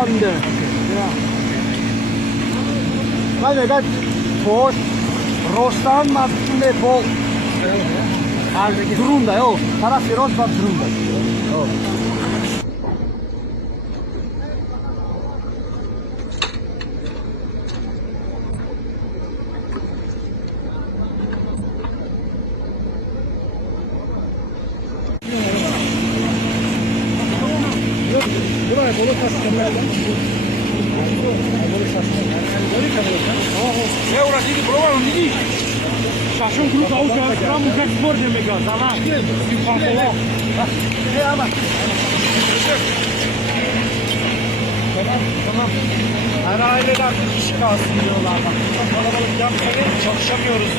Grande. Ja. Guarda, dat voor Rostan maar ne bol. Durumda yok. Taraf Firoz var durumda. Yok. Buraya bolu kastamonu. Eura, didi, provalo, didi. Şaşın kuru tavuk ya, gram bu kaç spor demek ya, sana. Bir pantolon. Hey ama. Tamam. Her aileden bir kişi kalsın diyorlar bak. Çok kalabalık yapmayın, çalışamıyoruz.